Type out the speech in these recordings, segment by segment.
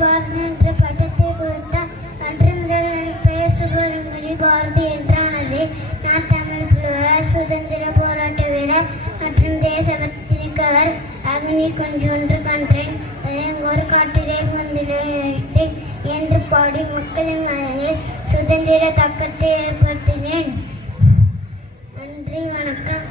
பாரதி என்ற பட்டத்தை கொடுத்தார். அன்று முதல் பெயர் சுப்பிரமணி பாரதி என்றானது. நான் தமிழ் புலவர், சுதந்திர போராட்ட வீரர் மற்றும் தேசபக்தி மிக்கவர். அக்னி கொஞ்சொன்று கன்றேன், ஒரு காட்டிலே முந்திலே வைத்தேன் என்று பாடி மக்களின் மனதில் சுதந்திர தாக்கத்தை ஏற்படுத்தினேன். நன்றி, வணக்கம்.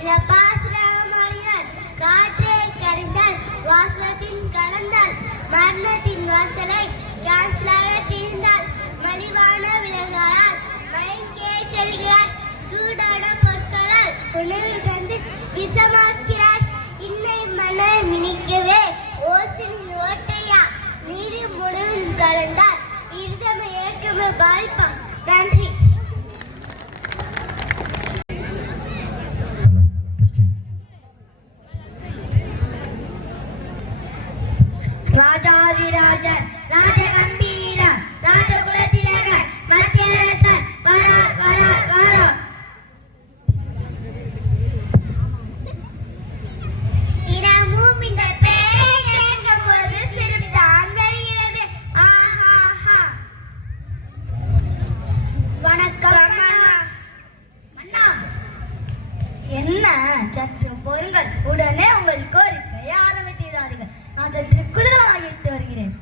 இளப்பாசலாக மாறினார். காற்றை கரைந்தார், வாசத்தின் கலந்தார், மரணத்தின் வாசலை கேன்சலாக திரிந்தார். மலிவான விலகால் மயங்கே செல்கிறார், சூடான பொருட்களால் உணவில் தந்து விஷமாக்கிறார். இன்னை மன மினிக்கவே ஓசின் ஓட்டையா நீரு முழுவில் கலந்தார், இருதம ஏற்கம பாதிப்பான். நன்றி. ராஜாதிராஜர் ராஜகம்பீர ராஜகுலதிலகர் மத்தியரசர் வரார் வரார் வரார். தினமும் இந்த பெயரை கேட்கும் போது சிரிப்புதான் வருகிறது. ஆஹா. வணக்கம் அண்ணா. என்ன சற்று பொறுங்கள், உடனே உங்கள் கோரிக்கையை ஆரம்பித்தீராதீர்கள். நான் சற்று குதிரமாகிட்டு வருகிறேன்.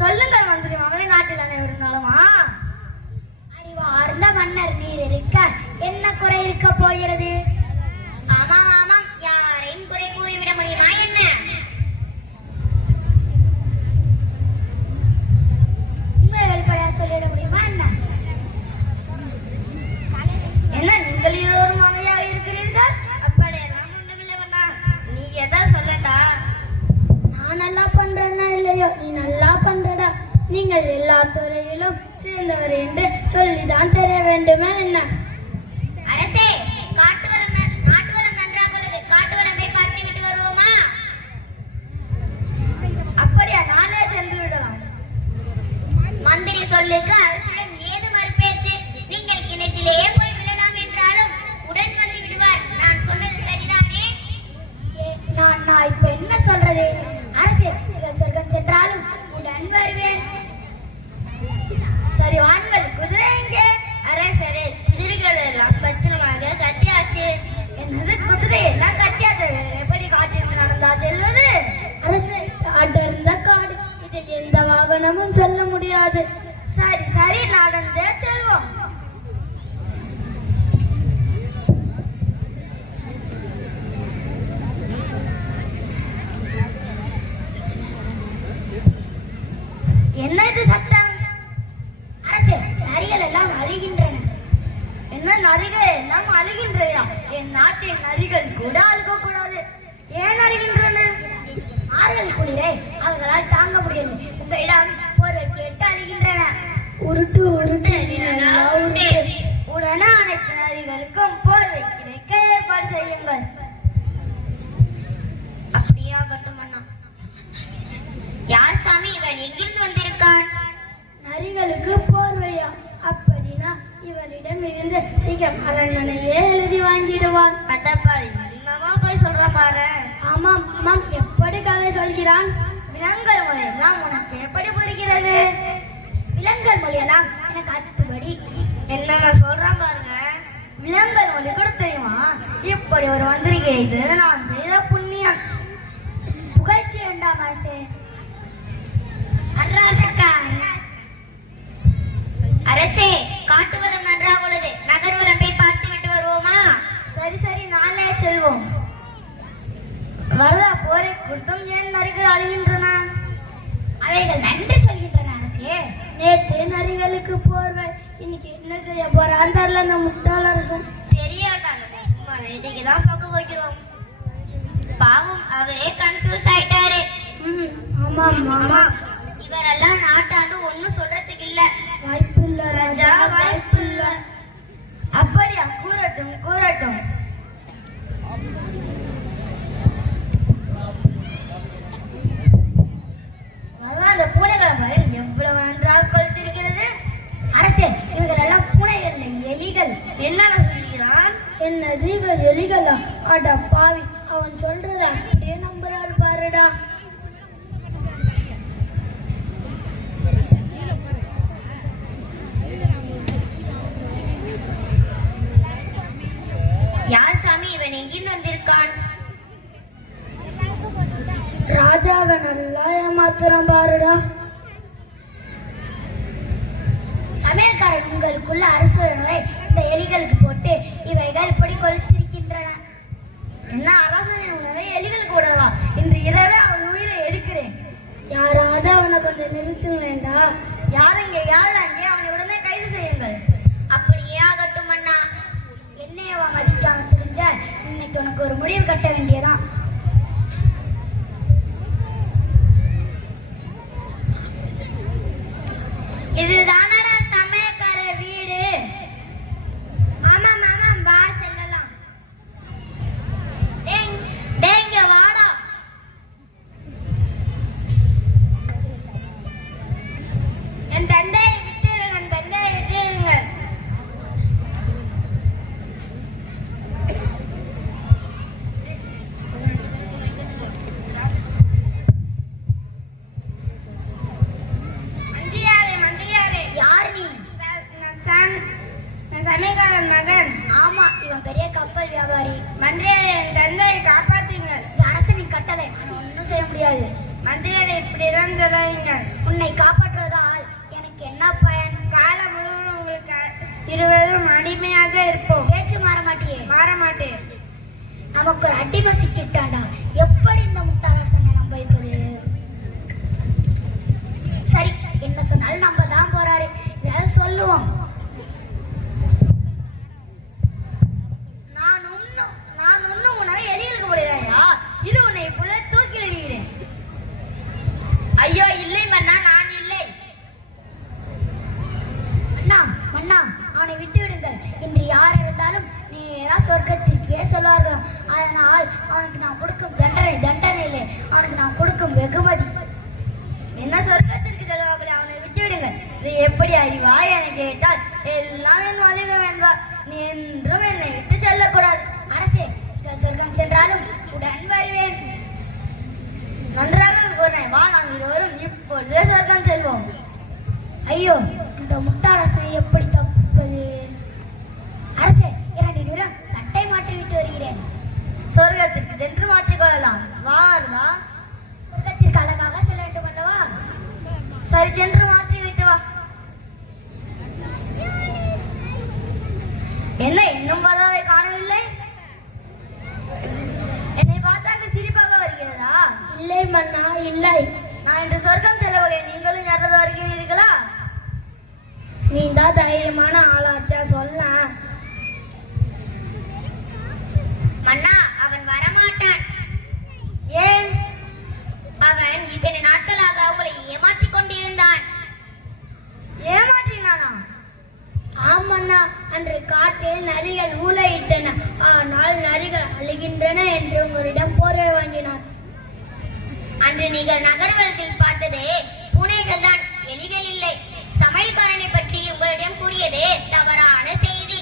சொல்லுங்கள் மந்திரி மகளை, நாட்டில் அனைவரும் நலமா? அறிவார்ந்த மன்னர் நீர் இருக்க என்ன குறை இருக்க போகிறது? ஆமாம் ஆமாம், யாரையும் குறை கூறிவிட முடியுமா என்ன? உண்மை வெளிப்படையா சொல்லிட முடியுமா என்ன? என்ன நீங்கள் இருவரும் அமைதியாக இருக்கிறீர்கள்? அப்படியெல்லாம் ஒன்றுமில்லை மன்னா, நீ எதை சொல்லட்டா? நான் நல்லா பண்றேன்னா இல்லையோ, நீ நல்லா பண்றடா. நீங்கள் எல்லா துறையிலும் சிறந்தவர் என்று சொல்லிதான் தெரிய வேண்டுமே என்ன? அரசே, நாட்டு வரம் நன்றாக உள்ளது. காட்டு வரம்பை பார்த்து விட்டு வருவோமா? அப்படியா? நாளே சென்று விடலாம். மந்திரி சொல்லுக்கு அரசுடன் ஏது மறுபேச்சு? நீங்கள் கிணற்றிலேயே போய் விடலாம் என்றாலும் உடன் வந்து விடுவார். நான் சொன்னது சரிதானே? நான் இப்ப என்ன சொல்றது? அரசே, நீங்கள் சொர்க்கம் சென்றாலும் உடன் வருவேன். சரி வாருங்கள், குதிரை எங்கே? அரசரே, குதிரைகள் எல்லாம் பத்திரமாக கட்டியாச்சு. என்னது, குதிரை எல்லாம் கட்டியாச்சு? எப்படி காட்டிற்கு நடந்தா செல்வது? அரசே, அடர்ந்த காடு, இதில் எந்த வாகனமும் செல்ல முடியாது. சரி நடந்தே செல்வோம். என்ன இது சத்தம்? அரசே, நரிகள் எல்லாம் அழுகின்றன. என்ன, நரிகள் எல்லாம் அழுகின்றயா? என் நாட்டின் நரிகள் கூட அழுக கூடாது. ஏன் அழுகின்றன? ஆறுகள் குளிரை அவர்களால் தாங்க முடியவில்லை. உங்களிடம் போர்வை கேட்டு அழுகின்றன. உருட்டு உடனே அனைத்து நரிகளுக்கும் போர்வை கிடைக்க ஏற்பாடு செய்யுங்கள். அப்படியாகட்டும் அண்ணா. யார் சாமி இவன்? எங்கிருந்து வந்திருக்கான்? நரிகளுக்கு போர்வையா? அப்படின்னா இவரிடம் இருந்து சீக்கிரம் அரண்மனையே எழுதி வாங்கிடுவான். கட்டப்பாரி, என்னமா போய் சொல்ற பாரு. ஆமாம், எப்படி கதை சொல்கிறான்? விலங்கல் மொழியெல்லாம் உனக்கு எப்படி புரிகிறது? விலங்கல் மொழியெல்லாம் எனக்கு அத்துபடி. என்னமா சொல்றான் பாருங்க. விலங்கல் மொழி கூட தெரியுமா? இப்படி ஒரு மந்திரி கிடைத்தது நான் செய்த புண்ணியம். புகழ்ச்சி வேண்டாம் அரசே. அரசே, காட்டு வரம் நன்றாக உள்ளது. நகர் வரம்பை பார்த்து விட்டு வருவோமா? சரி நாளே செல்வோம். வரதா, போரை குறித்தும் ஏன் நரிகள் அழுகின்றன? அவைகள் நன்றி போர்வை. இன்னைக்கு என்ன செய்ய போறான்னு தெரியல அந்த முட்டாள் அரசன். தெரியாட்டாங்க, சும்மா வேடிக்கை தான் பார்க்க வைக்கிறோம். பாவம், அவரே கன்ஃபியூஸ் ஆயிட்டாரு. ஆமா மாமா, இவரெல்லாம் நாட்டாண்டு ஒன்னும் சொல்றதுக்கு இல்ல. வாய்ப்பு இல்ல ராஜா, வாய்ப்பு இல்ல. அப்படியா? கூறட்டும் கூறட்டும். அந்த பூனைகளை பாரு, எவ்வளவு நன்றாக கொளுத்திருக்கிறது. அரசே, இவர்கள் எல்லாம் பூனைகள் இல்லை, எலிகள். என்னடா சொல்கிறான்? என்னது இவள் எலிகளா? அட பாவி, அவன் சொல்றத அப்படியே நம்புறாரு பாருடா. யார் சாமி இவன்? எங்கிருந்து வந்திருக்கான்? ராஜாவை நல்லா ஏமாத்துறான் பாருடா. சமையல்காரன் உங்களுக்குள்ள அரசு உணவை இந்த எலிகளுக்கு போட்டு இவைகள் இப்படி கொளுத்திருக்கின்றன. என்ன அரசனின் உணவை எலிகளுக்கு விடவா? இன்று இரவே அவன் உயிரை எடுக்கிறேன். யாராவது அவனை கொஞ்சம் நிறுத்துங்களேண்டா. யாருங்க? யார் அங்கே? அவனை உடனே கைது செய்யுங்கள். அப்படியே ஆகட்டும் அண்ணா. என்னையவா மதிக்காம தெரிஞ்ச? இன்னைக்கு உனக்கு ஒரு முடிவு கட்ட வேண்டியதான். இதுதானடா சமயக்கார வீடு? ஆமாம் ஆமாம், வா செல்லலாம். டேங்க வாடா. என் தந்தையை விட்டுடுங்க, என் தந்தையை விட்டுடுங்க. சமயக்காரன் மகன். ஆமா, இவன் பெரிய கப்பல் வியாபாரி. மந்திரியாரே, என் தந்தையை காப்பாற்றுங்க. அரசனின் கட்டளை, ஒன்றும் செய்ய முடியாது. மந்திரியாரே, இப்படிதான் சொல்லாதீங்க. உன்னை காப்பாற்றுவதால் எனக்கு என்ன பயன்? காலம் முழுவதும் உங்களுக்கு இருவரும் அடிமையாக இருப்போம். பேச்சு மாற மாட்டியே? மாற மாட்டேன். நமக்கு ஒரு அடிமை சிக்கிட்டாண்டா. எப்படி இந்த முட்டாள் அரசனை நம்ப வைப்பது? சரி, என்ன சொன்னாலும் நம்ம தான் போறாரு, ஏதாவது சொல்லுவோம். ஐயோ இல்லை மன்னா, நான் இல்லை. அண்ணா மன்னா, அவனை விட்டு விடுங்கள். இன்று யார் இருந்தாலும் நேரா சொர்க்கத்திற்கே சொல்வார்களாம். அதனால் அவனுக்கு நான் கொடுக்கும் தண்டனை இல்லை, அவனுக்கு நான் கொடுக்கும் வெகுமதி. என்ன சொர்க்கத்திற்கு செல்வார்களே, அவனை விட்டு விடுங்கள். இது எப்படி அறிவா என கேட்டால் எல்லாம் என் மதிகம் என்பார். நீ என்றும் என்னை விட்டு செல்லக்கூடாது. அரசே, சொர்க்கம் சென்றாலும் உடன் வருவேன். நன்றாக கூறினேன். வா, நாம் இருவரும் இப்பொழுதே சொர்க்கம் செல்வோம். ஐயோ, இந்த முட்டாளரசனை எப்படி தப்புவது? அரசே, 2 நிமிடம் சட்டை மாற்றிவிட்டு வருகிறேன். சொர்க்கத்திற்கு சென்று மாற்றிக்கொள்ளலாம். வா, சொர்க்கத்திற்கு அழகாக செல்ல வேண்டும் அல்லவா? சரி, சென்று மாற்றிவிட்டு வா. என்ன, இன்னும் வரவை காணவில்லை? என்னை பார்த்தாங்க சிரிப்பாக வருகிறதா? இல்லை மன்னா, இல்லை. நான் இன்று சொர்க்கம் செல்ல வகை, நீங்களும் யாராவது வருகிறீர்களா? நீ தான் தைரியமான ஆளாச்சா, சொல்ல. மன்னா, அவன் வரமாட்டான். ஏன்? அவன் இத்தனை நாட்களாக உங்களை ஏமாற்றிக் கொண்டிருந்தான். ஏமாற்றினானா? ஆமண்ணா, அன்று காட்டில் நரிகள் ஊளையிட்டன. ஆனால் நரிகள் அழுகின்றன என்று உங்களிடம் போர்வை வாங்கினார். அன்று நீங்கள் நகர்வலத்தில் பார்த்ததே பூனைகள் தான், எலிகள் இல்லை. சமையல்காரனை பற்றி உங்களிடம் கூறியது தவறான செய்தி.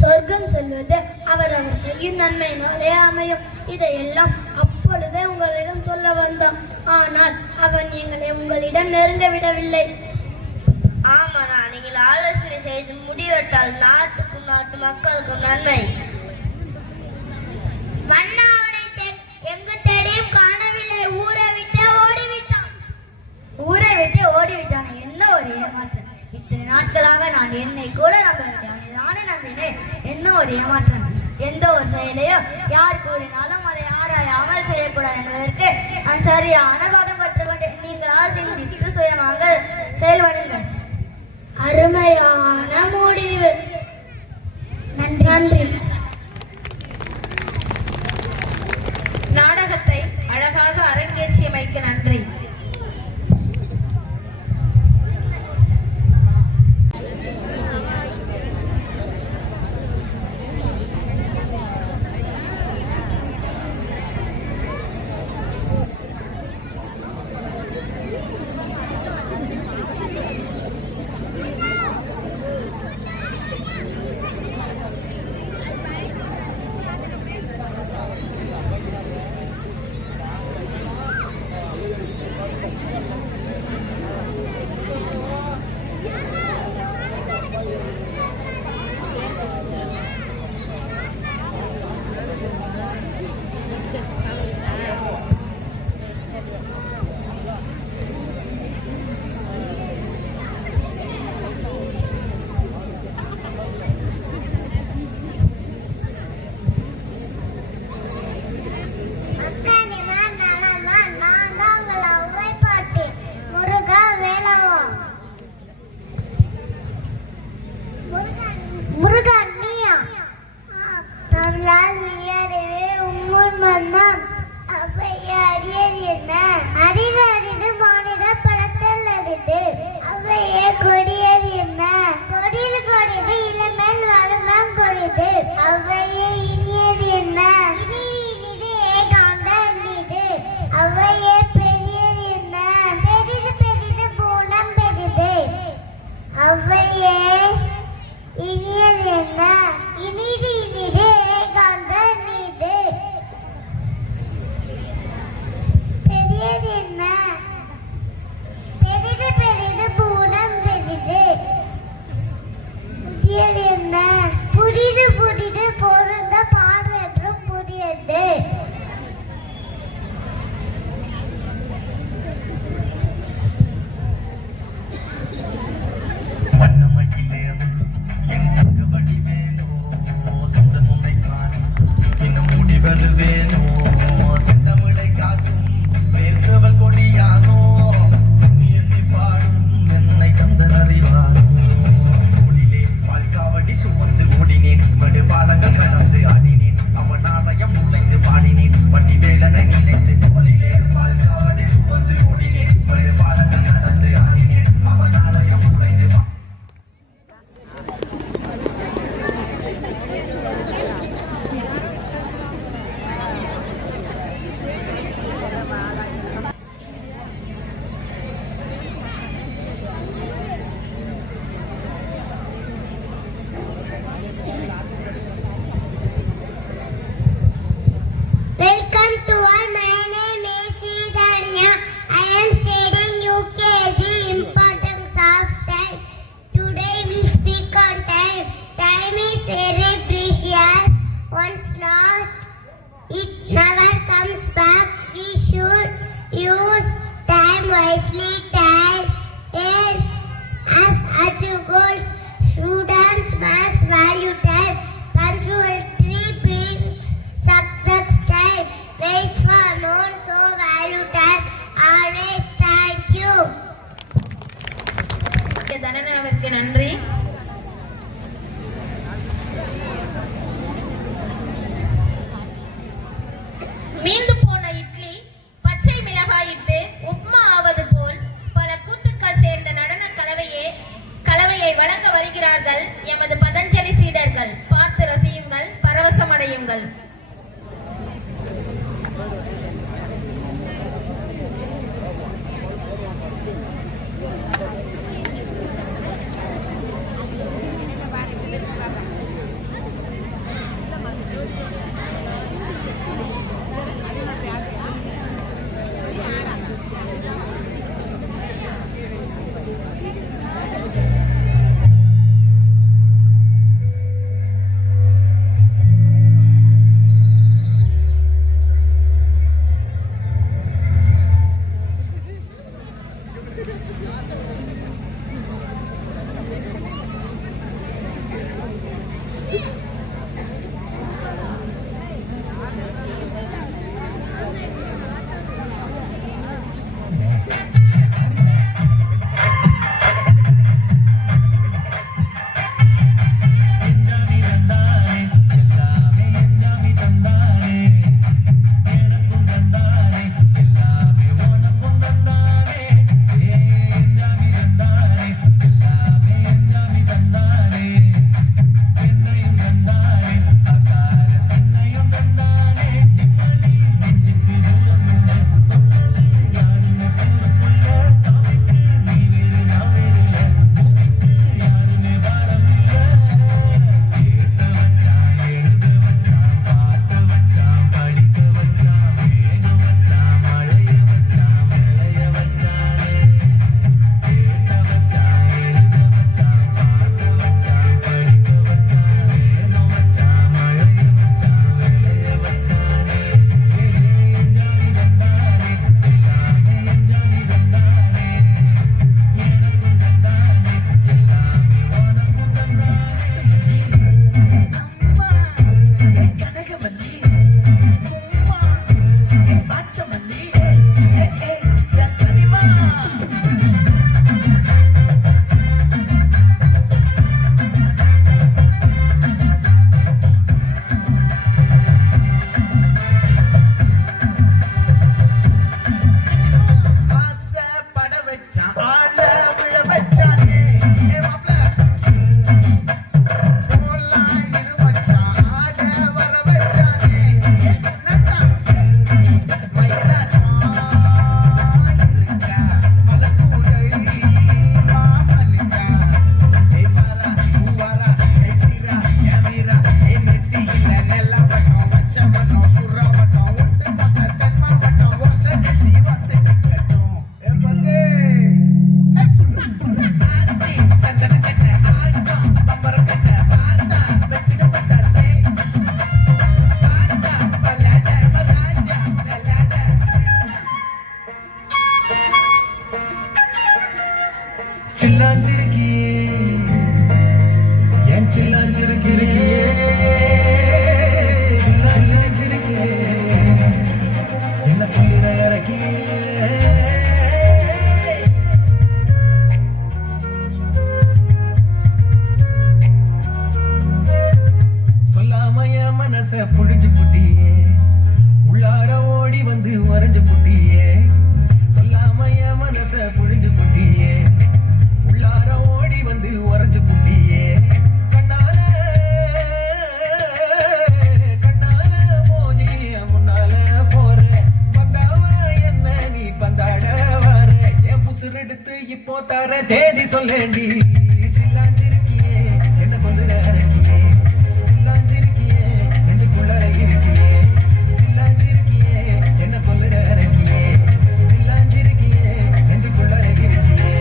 சொர்க்கம் செல்வது அவர் செய்யும் நன்மையினாலே அமையும். இதையெல்லாம் அப்பொழுதே உங்களிடம் சொல்ல வந்தான். ஆனால் அவன் எங்களை உங்களிடம் நெருங்க விடவில்லை. ஆமாண்ணா, நீங்கள் ஆலோசனை செய்து முடிவெட்டால் நாட்டுக்கும் நாட்டு மக்களுக்கும் நன்மை. மன்னா, அவனை எங்கு தேடியும் காணவில்லை. ஊரை விட்டு ஓடிவிட்டான். ஊரை விட்டு ஓடிவிட்டான்? என்ன ஒரு ஏமாற்றம்! இத்தனை நாட்களாக நான் என்னை கூட நம்பவில்லை, அவனை நம்பினேன். என்ன ஒரு ஏமாற்றம்! எந்த ஒரு செயலையோ யார் கூறினாலும் அதை ஆராயாமல் செய்யக்கூடாது என்பதற்கு நான் சரியான பாடம் கற்றுக்கொண்டேன். நீங்களால் சிந்தித்து சுயமாக செயல்படுங்கள். அருமையான முடிவு. நன்றி. நாடகத்தை அழகாக அரங்கேற்றியமைக்கு நன்றி. தனனாவிற்கு நன்றி. மீந்து போன இட்லி பச்சை மிளகாயிட்டு உப்மா ஆவது போல் பல கூத்துக்கள் சேர்ந்த நடன கலவையை வழங்க வருகிறார்கள் எமது பதஞ்சலி சீடர்கள். பார்த்து ரசியுங்கள், பரவசமடையுங்கள். சில்லாஞ்சிருக்கியே என் சில்லாஞ்சிருக்கிறியே சில்லாஞ்சிருக்கியே என்ன குளிர இறக்கியே சொல்லாம என் மனச புடிஞ்சு புட்டியே உள்ளார ஓடி வந்து வரைஞ்சு புட்டியே சொல்லாம என் மனச புடிஞ்சு புட்டியே உள்ளார ஓடி வந்து உறைஞ்சு புட்டியே கண்ணால கண்ணால மோதி முன்னால போற வந்தாவ என்ன நீ பந்தாட வர என் புசுர் எடுத்து இப்போ தர தேதி சொல்லேண்டி சில்லாஞ்சிருக்கியே என்ன கொண்டு அரக்கியே சில்லாஞ்சிருக்கியே நெஞ்சுக்குள்ளர இருக்கியே சில்லாஞ்சிருக்கியே என்ன கொண்டு அரக்கியே சில்லாஞ்சிருக்கியே நெஞ்சுக்குள்ளர இருக்கியே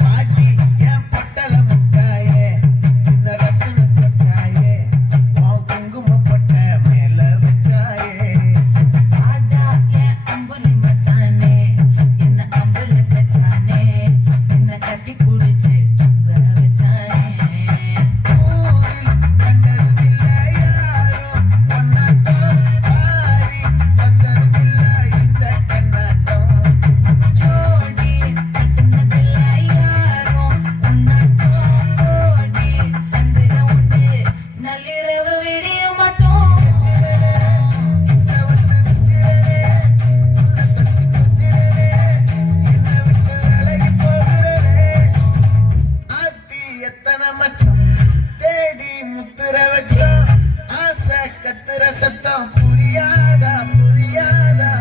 பாட்டி என் பொட்டல முட்டாயே சின்ன ரத்தின கொட்டாயே உன் குங்கும பொட்ட மேல வச்சாயே ஆடா என் அம்புலி மச்சானே என்ன அம்புலி கச்சானே என்ன கட்டி புடிச்சு தூங்க வச்சானே ஊரில் கண்டதுமில்ல யாரோ பொன்னாட்டம் பாரி வந்ததுமில்ல இந்த கண்ணாட்டம் ஜோடி கட்டுனதில்ல யாரும் உன்னாட்டம் கோடி சந்திர உண்டு நள்ளிரவு விடிய மாட்டோம் அழகி போகிறே ஆத்தி எத்தனை மச்சம் தேடி முத்துற வச்சோம் ஆசை கத்துற சத்தம் புரியாதா புரியாதா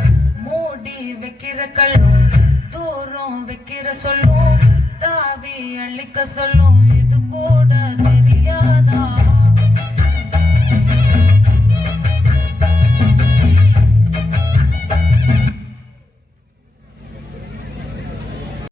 மூடி வைக்கிற கல்லும் தூரம் வைக்கிற சொல்லும் தாவி அள்ளிக்க சொல்லும்